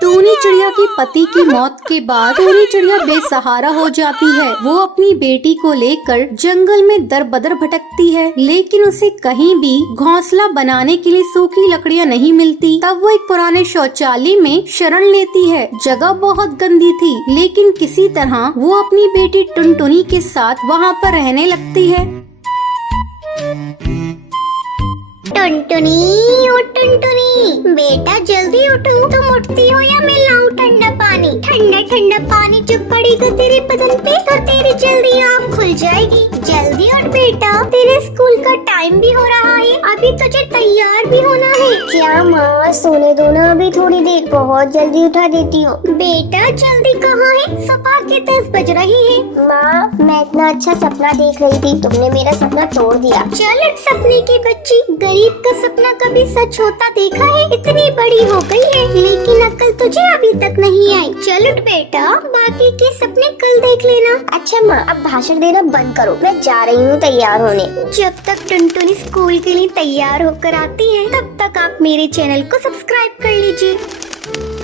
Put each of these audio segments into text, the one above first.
टूनी चिड़िया की पति की मौत के बाद टूनी चिड़िया बेसहारा हो जाती है। वो अपनी बेटी को लेकर जंगल में दर बदर भटकती है, लेकिन उसे कहीं भी घोंसला बनाने के लिए सूखी लकड़ियां नहीं मिलती। तब वो एक पुराने शौचालय में शरण लेती है। जगह बहुत गंदी थी, लेकिन किसी तरह वो अपनी बेटी टुनटुनी के साथ वहाँ पर रहने लगती है। टुनटुनी, ओ टुनटुनी, बेटा जल्दी उठो। तुम उठती हो या मैं लाऊं ठंडा पानी? ठंडा ठंडा पानी जब पड़ेगा तेरे बदन पे तो तेरी जल्दी आँख खुल जाएगी। जल्दी उठ बेटा, तेरे स्कूल का टाइम भी हो रहा है, अभी तुझे तैयार भी होना है। क्या माँ, सोने दो ना अभी थोड़ी देर, बहुत जल्दी उठा देती हूँ। बेटा जल्दी कहाँ है? सुबह के 10 बज रही है। माँ, मैं इतना अच्छा सपना देख रही थी, तुमने मेरा सपना तोड़ दिया। चल उठ सपने की बच्ची, गरीब का सपना कभी सच होता देखा है? इतनी बड़ी हो गई है, लेकिन अक्ल तुझे अभी तक नहीं आई। चल उठ बेटा, बाकी के सपने कल देख लेना। अच्छा माँ, अब भाषण देना बंद करो, मैं जा रही हूँ तैयार होने। जब तक टुनटुनी स्कूल के लिए तैयार होकर आती है, तब तक आप मेरे चैनल को सब्सक्राइब कर लीजिए।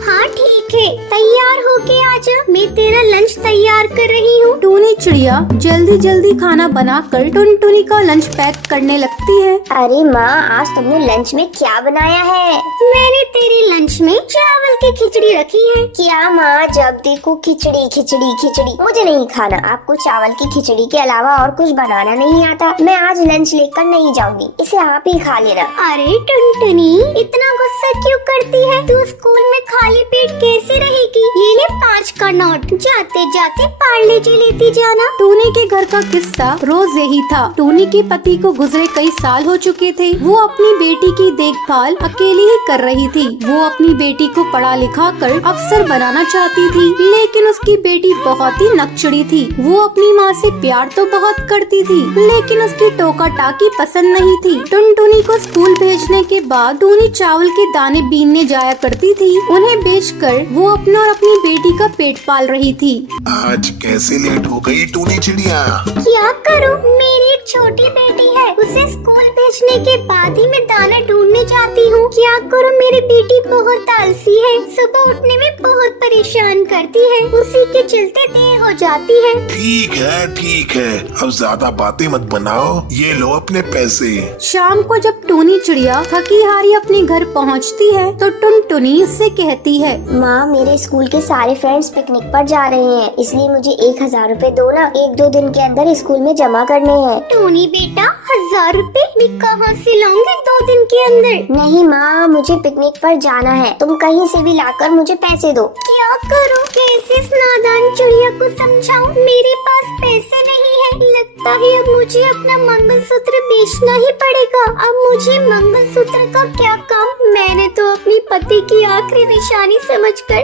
हाँ ठीक है, तैयार होके आजा, मैं तेरा लंच तैयार कर रही हूँ। टूनी चिड़िया जल्दी जल्दी खाना बनाकर टुनटुनी का लंच पैक करने लगती है। अरे माँ, आज तुमने लंच में क्या बनाया है? मैंने तेरे लंच में चावल की खिचड़ी रखी है। क्या माँ, जब देखो खिचड़ी खिचड़ी खिचड़ी, मुझे नहीं खाना। आपको चावल की खिचड़ी के अलावा और कुछ बनाना नहीं आता? मैं आज लंच लेकर नहीं जाऊंगी, इसे आप ही खा लेना। अरे टुनटुनी, इतना गुस्सा क्यों करती है? तू स्कूल में खाली पेट कैसे रहेगी? ये ले 5 का नोट, जाते जाते पार्ले जी लेती जाना। टूनी के घर का किस्सा रोज यही था। टूनी के पति को गुजरे कई साल हो चुके थे। वो अपनी बेटी की देखभाल अकेली ही कर रही थी। वो अपनी बेटी को पढ़ा लिखा कर अफसर बनाना चाहती थी, लेकिन उसकी बेटी बहुत ही नकचड़ी थी। वो अपनी माँ से प्यार तो बहुत करती थी, लेकिन उसकी टोका टाकी पसंद नहीं थी। टुनटुनी को स्कूल भेजने के बाद टूनी चावल के दाने बीनने जाया करती थी। उन्हें बेचकर वो अपना और अपनी बेटी का पेट पाल रही थी। आज कैसे लेट हो गई टूनी चिड़िया? क्या करूं, मेरी एक छोटी बेटी है, उसे स्कूल भेजने के बाद ही मैं दाना ढूंढने जाती हूँ। क्या करूं, मेरी बेटी बहुत आलसी है, सुबह उठने में बहुत परेशान करती है, उसी के चलते देर हो जाती है। ठीक है, अब ज्यादा बातें मत बनाओ, ये लो अपने पैसे। शाम को जब टूनी चिड़िया थकी हारी अपने घर पहुँचती है, तो टुनटुनी उससे कहती है, माँ, मेरे स्कूल के सारे फ्रेंड्स पिकनिक पर जा रहे हैं, इसलिए मुझे 1000 रुपए दो ना, 1-2 दिन के अंदर स्कूल में जमा करने हैं। टोनी बेटा, 1000 रुपए मैं कहाँ से लाऊंगी 2 दिन के अंदर? नहीं माँ, मुझे पिकनिक पर जाना है, तुम कहीं से भी लाकर मुझे पैसे दो। क्या करूँ, कैसे इस नादान चिड़िया को समझाऊं? मेरे पास पैसे नहीं है। लगता है अब मुझे अपना मंगलसूत्र बेचना ही पड़ेगा। अब मुझे मंगलसूत्र का क्या काम? मैंने तो अपनी पति की आखिरी निशानी समझकर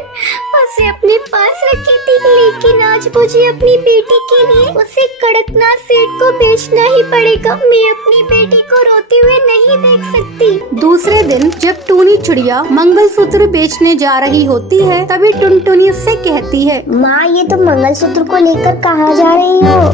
उसे अपने पास रखी थी, लेकिन आज मुझे अपनी बेटी के लिए उसे कड़कनाथ सेठ को बेचना ही पड़ेगा। मैं अपनी बेटी को रोते हुए नहीं देख सकती। दूसरे दिन जब टूनी चिड़िया मंगलसूत्र बेचने जा रही होती है, तभी टुनटुनी उससे कहती है, माँ, ये तुम मंगलसूत्र को लेकर कहाँ जा रही हो?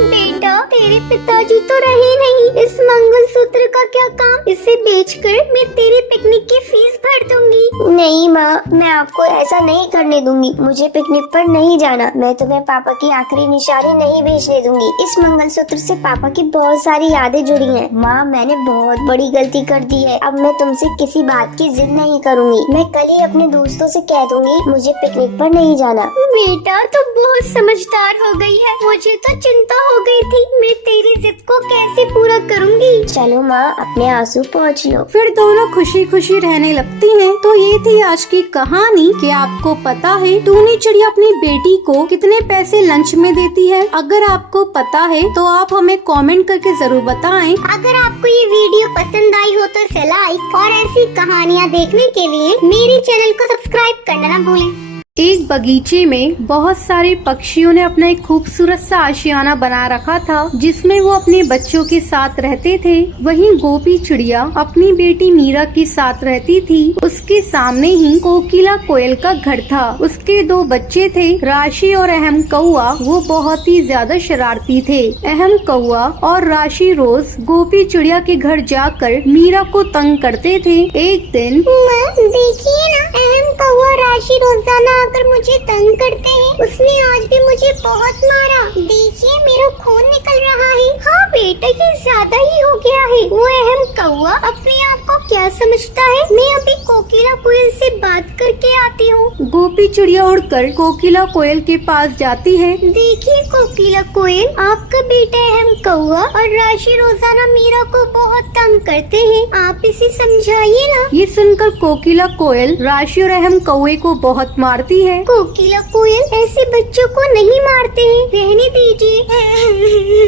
बेटा, तेरे पिताजी तो रहे नहीं, इस मंगलसूत्र का क्या काम? इसे बेचकर मैं तेरी पिकनिक की फीस भर दूंगी। नहीं माँ, मैं आपको ऐसा नहीं करने दूंगी, मुझे पिकनिक पर नहीं जाना। मैं तुम्हें पापा की आखिरी निशानी नहीं बेचने दूंगी। इस मंगलसूत्र से पापा की बहुत सारी यादें जुड़ी हैं। माँ, मैंने बहुत बड़ी गलती कर दी है, अब मैं तुमसे किसी बात की जिद नहीं करूँगी। मैं कल ही अपने दोस्तों से कह दूंगी मुझे पिकनिक पर नहीं जाना। बेटा, तू बहुत समझदार हो गई है, मुझे तो चिंता हो गई थी, मैं तेरी जिद को कैसे पूरा करूंगी। चलो माँ, अपने आंसू पोंछ लो। फिर दोनों खुशी खुशी रहने लगती हैं। तो ये थी आज की कहानी कि आपको पता है टूनी चिड़िया अपनी बेटी को कितने पैसे लंच में देती है? अगर आपको पता है तो आप हमें कमेंट करके जरूर बताएं। अगर आपको ये वीडियो पसंद आई हो तो इसे लाइक और ऐसी कहानियाँ देखने के लिए मेरे चैनल को सब्सक्राइब करना ना भूलें। एक बगीचे में बहुत सारे पक्षियों ने अपना एक खूबसूरत सा आशियाना बना रखा था जिसमें वो अपने बच्चों के साथ रहते थे। वहीं गोपी चिड़िया अपनी बेटी मीरा के साथ रहती थी। उसके सामने ही कोकिला कोयल का घर था। उसके 2 बच्चे थे, राशि और अहम कौआ। वो बहुत ही ज्यादा शरारती थे। अहम कौआ और राशि रोज गोपी चिड़िया के घर जाकर मीरा को तंग करते थे। एक दिन देखिए ना, अहम कौआ राशि रोजाना आकर मुझे तंग करते हैं। उसने आज भी मुझे बहुत मारा। देखिए मेरा खून निकल रहा है। हाँ बेटा, ये ज्यादा ही हो गया है। वो अहम कौआ अपने आप को क्या समझता है? मैं अभी कोकिला कोयल से बात करके आती हूँ। गोपी चिड़िया उड़कर कोकिला कोयल के पास जाती है। देखिए कोकिला कोयल, आपका बेटा अहम कौआ और राशि रोजाना मीरा को बहुत तंग करते हैं। आप इसे समझाइए ना। ये सुनकर कोकिला कोयल राशि और अहम कौए को बहुत मारती है। कोकिला कोयल ऐसे बच्चों को नहीं मारते हैं, रहने दीजिए।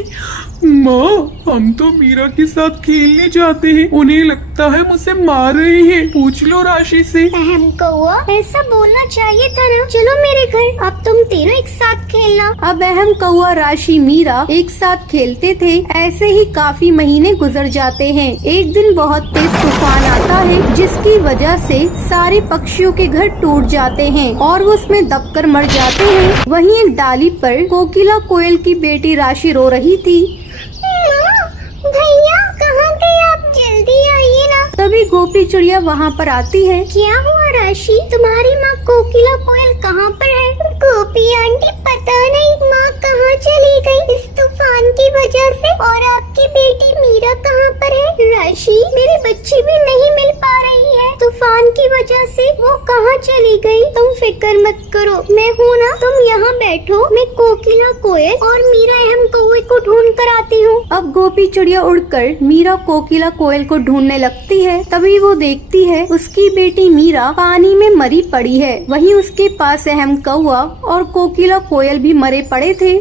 माँ, हम तो मीरा के साथ खेलने जाते हैं। उन्हें लगता है मुझसे मार रहे हैं। पूछ लो राशि से। अहम कौआ, ऐसा बोलना चाहिए था ना। चलो मेरे घर, अब तुम तीनों एक साथ खेलना। अब अहम कौआ, राशि, मीरा एक साथ खेलते थे। ऐसे ही काफी महीने गुजर जाते हैं। एक दिन बहुत तेज तूफान आता है जिसकी वजह से सारे पक्षियों के घर टूट जाते हैं और वो उसमें दबकर मर जाते हैं। वहीं एक डाली पर कोकिला कोयल की बेटी राशि रो रही थी। भैया कहाँ गए आप? जल्दी आइए ना। तभी गोपी चिड़िया वहाँ पर आती है। क्या हुआ राशि? तुम्हारी माँ कोकिला कोयल कहाँ पर है? गोपी आंटी, पता नहीं माँ कहाँ चली गई इस तूफान की वजह से। और आपकी बेटी मीरा कहाँ पर है? राशि, मेरी बच्ची भी नहीं मिल पा रही है तूफान की वजह से। वो कहाँ चली गई? तुम फिक्र मत करो, मैं हूँ ना। तुम यहाँ बैठो, मैं कोकिला कोयल और मीरा अहम कौए को ढूंढ कर आती हूँ। अब गोपी चिड़िया उड़कर मीरा कोकिला कोयल को ढूंढने लगती है। तभी वो देखती है उसकी बेटी मीरा पानी में मरी पड़ी है। वहीं उसके पास अहम कौआ और कोकिला कोयल भी मरे पड़े थे।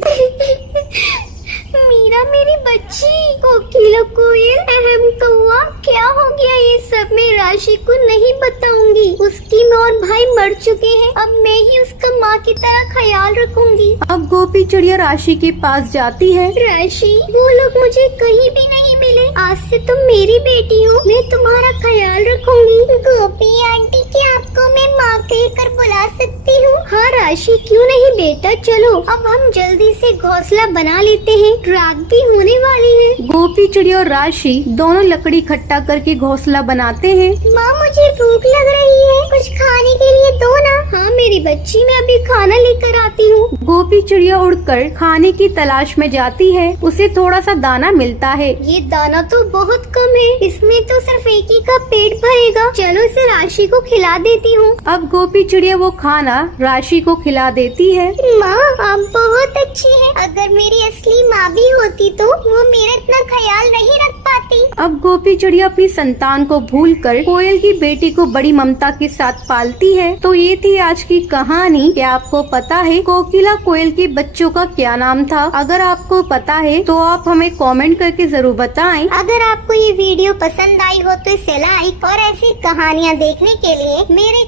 मीरा मेरी बच्ची। कोकिला कोयल, अहम कौआ, क्या हो गया ये सब? मैं राशि को नहीं बताऊंगी। उसकी माँ और भाई मर चुके हैं। अब मैं ही उसका माँ की तरह ख्याल रखूंगी। अब गोपी चिड़िया राशि के पास जाती है। राशि, वो लोग मुझे कहीं भी नहीं मिले। आज से तुम मेरी बेटी हो, मैं तुम्हारा ख्याल रखूंगी। गोपी आंटी, क्या आपको मैं माँ कहकर बुला सकती हूँ? हाँ राशि, क्यों नहीं बेटा। चलो अब हम जल्दी से घोंसला बना लेते हैं, रात भी होने वाली है। गोपी चिड़िया और राशि दोनों लकड़ी इकट्ठा करके घोंसला बनाते हैं। माँ, मुझे भूख लग रही है, कुछ खाने के लिए दो ना। हाँ मेरी बच्ची, मैं अभी खाना लेकर आती हूँ। गोपी चिड़िया उड़कर खाने की तलाश में जाती है। उसे थोड़ा सा दाना मिलता है। ये दाना तो बहुत कम है, इसमें तो सिर्फ एक ही का पेट भरेगा। चलो इसे राशि को खिला देती हूँ। अब गोपी चिड़िया वो खाना राशि को खिला देती है। माँ, आप बहुत अच्छी हैं। अगर मेरी असली माँ भी होती तो वो मेरा इतना ख्याल नहीं रख पाती। अब गोपी चिड़िया अपनी संतान को भूलकर कोयल की बेटी को बड़ी ममता के साथ पालती है। तो ये थी आज की कहानी। क्या आपको पता है कोकिला कोयल के बच्चों का क्या नाम था? अगर आपको पता है तो आप हमें कमेंट करके जरूर बताएं। अगर आपको ये वीडियो पसंद आई हो तो इसे लाइक और ऐसी कहानियाँ देखने के लिए मेरे